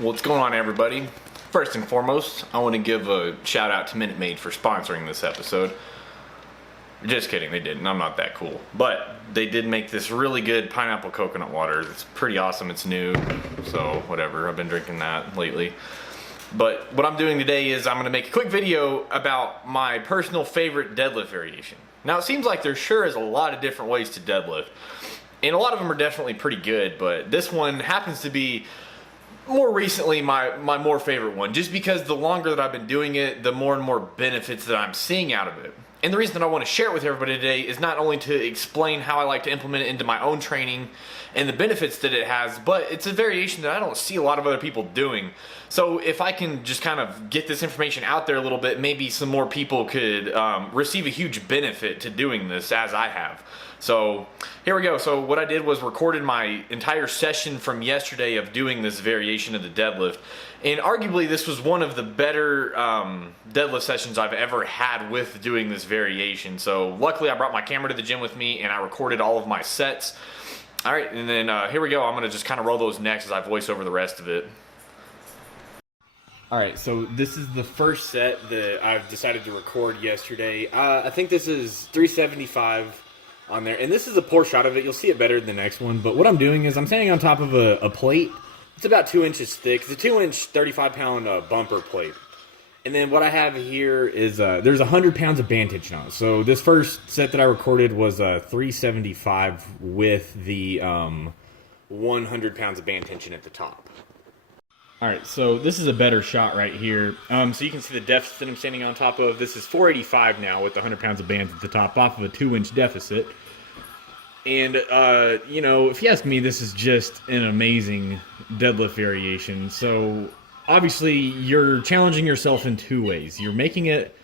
What's going on, everybody? First and foremost, I want to give a shout out to Minute Maid for sponsoring this episode. Just kidding, they didn't. I'm not that cool. But they did make this really good pineapple coconut water. It's pretty awesome. It's new, so whatever. I've been drinking that lately. But what I'm doing today is I'm going to make a quick video about my personal favorite deadlift variation. Now, it seems like there sure is a lot of different ways to deadlift. And a lot of them are definitely pretty good, but this one happens to be more recently my more favorite one, just because the longer that I've been doing it, the more and more benefits that I'm seeing out of it. And the reason that I want to share it with everybody today is not only to explain how I like to implement it into my own training and the benefits that it has, but it's a variation that I don't see a lot of other people doing. So if I can just kind of get this information out there a little bit, maybe some more people could receive a huge benefit to doing this as I have. So here we go. So what I did was recorded my entire session from yesterday of doing this variation of the deadlift. And arguably this was one of the better deadlift sessions I've ever had with doing this variation. So luckily I brought my camera to the gym with me and I recorded all of my sets. All right, and then here we go. I'm gonna just kind of roll those next as I voice over the rest of it. All right, so this is the first set that I've decided to record yesterday. I think this is 375 on there, and this is a poor shot of it. You'll see it better than the next one, but what I'm doing is I'm standing on top of a plate. It's about 2 inches thick. It's a 2-inch, 35-pound bumper plate. And then what I have here is there's 100 pounds of band tension on it. So this first set that I recorded was 375 with the 100 pounds of band tension at the top. All right, so this is a better shot right here. So you can see the deficit that I'm standing on top of. This is 485 now with the 100 pounds of bands at the top off of a 2-inch deficit. And, you know, if you ask me, this is just an amazing deadlift variation. So obviously you're challenging yourself in two ways. You're making it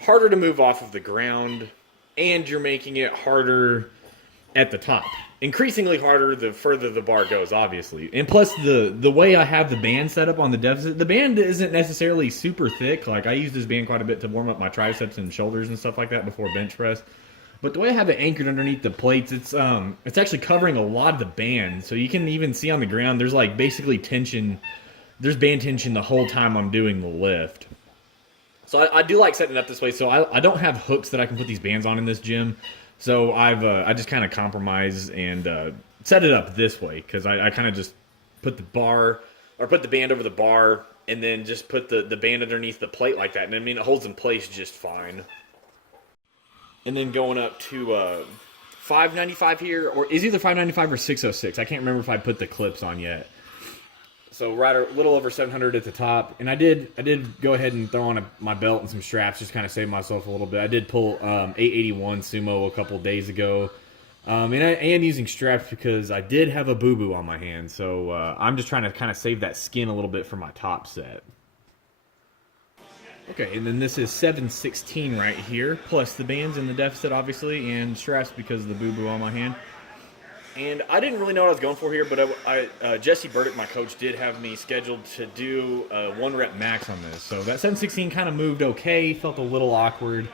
harder to move off of the ground, and you're making it harder at the top. Increasingly harder the further the bar goes, obviously. And plus, the way I have the band set up on the deficit, the band isn't necessarily super thick. Like, I use this band quite a bit to warm up my triceps and shoulders and stuff like that before bench press. But the way I have it anchored underneath the plates, it's actually covering a lot of the band. So you can even see on the ground, there's like basically tension. There's band tension the whole time I'm doing the lift. So I do like setting it up this way. So I don't have hooks that I can put these bands on in this gym. So I just kind of compromise and set it up this way, because I kind of just put the bar, or put the band over the bar, and then just put the band underneath the plate like that. And I mean, it holds in place just fine. And then going up to 595 here, or is either 595 or 606. I can't remember if I put the clips on yet. So right a little over 700 at the top. And I did go ahead and throw on my belt and some straps, just kind of save myself a little bit. I did pull 881 sumo a couple days ago. And I am using straps because I did have a boo-boo on my hand. So I'm just trying to kind of save that skin a little bit for my top set. Okay, and then this is 716 right here, plus the bands in the deficit, obviously, and straps because of the boo-boo on my hand. And I didn't really know what I was going for here, but Jesse Burdick, my coach, did have me scheduled to do a 1-rep max on this. So that 716 kind of moved okay, felt a little awkward.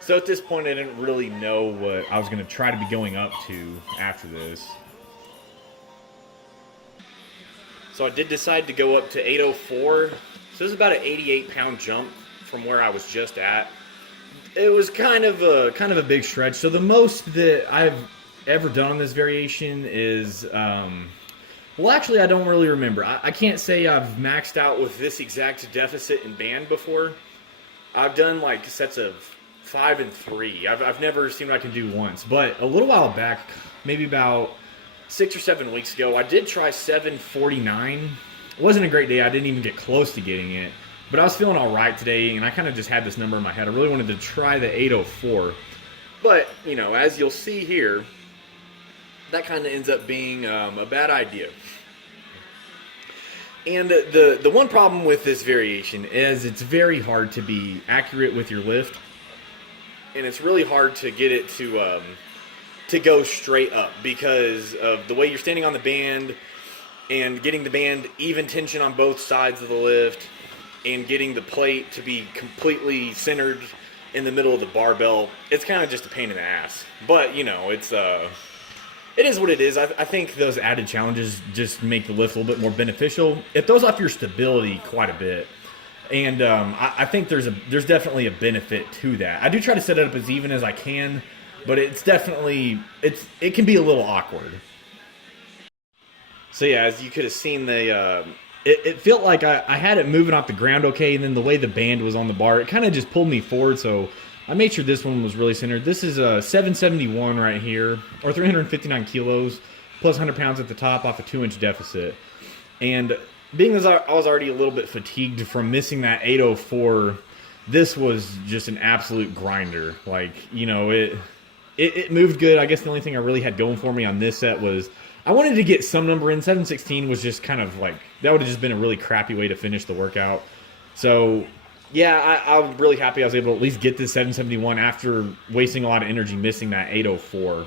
So at this point, I didn't really know what I was going to try to be going up to after this. So I did decide to go up to 804. So this is about an 88-pound jump from where I was just at. It was kind of a big stretch. So the most that I've ever done on this variation is, well, actually I don't really remember. I can't say I've maxed out with this exact deficit in band before. I've done like sets of 5 and 3. I've never seen what I can do once. But a little while back, maybe about 6 or 7 weeks ago, I did try 749. It wasn't a great day. I didn't even get close to getting it. But I was feeling all right today, and I kind of just had this number in my head. I really wanted to try the 804. But, you know, as you'll see here, that kind of ends up being a bad idea. And the one problem with this variation is it's very hard to be accurate with your lift. And it's really hard to get it to go straight up because of the way you're standing on the band and getting the band even tension on both sides of the lift and getting the plate to be completely centered in the middle of the barbell. It's kind of just a pain in the ass. But, you know, it's It is what it is. I think those added challenges just make the lift a little bit more beneficial. It throws off your stability quite a bit, and I think there's definitely a benefit to that. I do try to set it up as even as I can, but it's definitely it can be a little awkward. So yeah, as you could have seen, it felt like I had it moving off the ground okay, and then the way the band was on the bar, it kind of just pulled me forward. So I made sure this one was really centered. This is a 771 right here, or 359 kilos, plus 100 pounds at the top off a 2-inch deficit. And being as I was already a little bit fatigued from missing that 804, this was just an absolute grinder. Like, you know, it moved good. I guess the only thing I really had going for me on this set was I wanted to get some number in. 716 was just kind of like, that would have just been a really crappy way to finish the workout. So yeah, I'm really happy I was able to at least get this 771 after wasting a lot of energy missing that 804.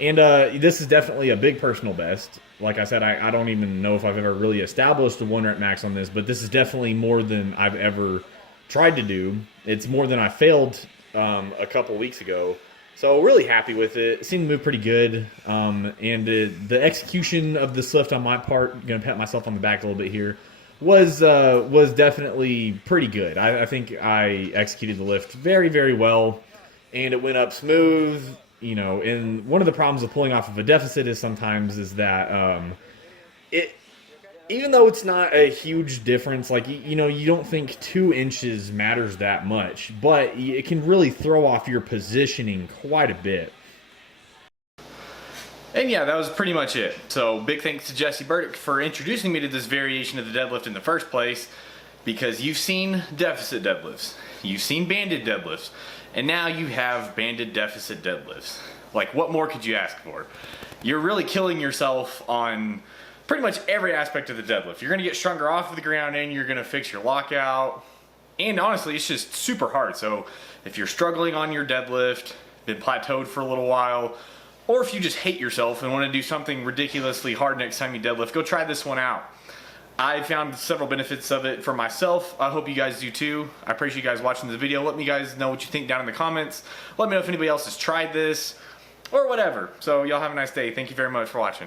And this is definitely a big personal best. Like I said, I don't even know if I've ever really established a 1 rep max on this, but this is definitely more than I've ever tried to do. It's more than I failed a couple weeks ago. So really happy with it. It seemed to move pretty good. And the execution of this lift on my part, I'm going to pat myself on the back a little bit here, was definitely pretty good. I think I executed the lift very, very well, and it went up smooth. You know, and one of the problems with pulling off of a deficit is sometimes is that even though it's not a huge difference, like, you know, you don't think 2 inches matters that much, but it can really throw off your positioning quite a bit. And yeah, that was pretty much it. So big thanks to Jesse Burdick for introducing me to this variation of the deadlift in the first place, because you've seen deficit deadlifts, you've seen banded deadlifts, and now you have banded deficit deadlifts. Like, what more could you ask for? You're really killing yourself on pretty much every aspect of the deadlift. You're gonna get stronger off of the ground, and you're gonna fix your lockout. And honestly, it's just super hard. So if you're struggling on your deadlift, been plateaued for a little while, or if you just hate yourself and want to do something ridiculously hard next time you deadlift, go try this one out. I found several benefits of it for myself. I hope you guys do too. I appreciate you guys watching this video. Let me guys know what you think down in the comments. Let me know if anybody else has tried this or whatever. So y'all have a nice day. Thank you very much for watching.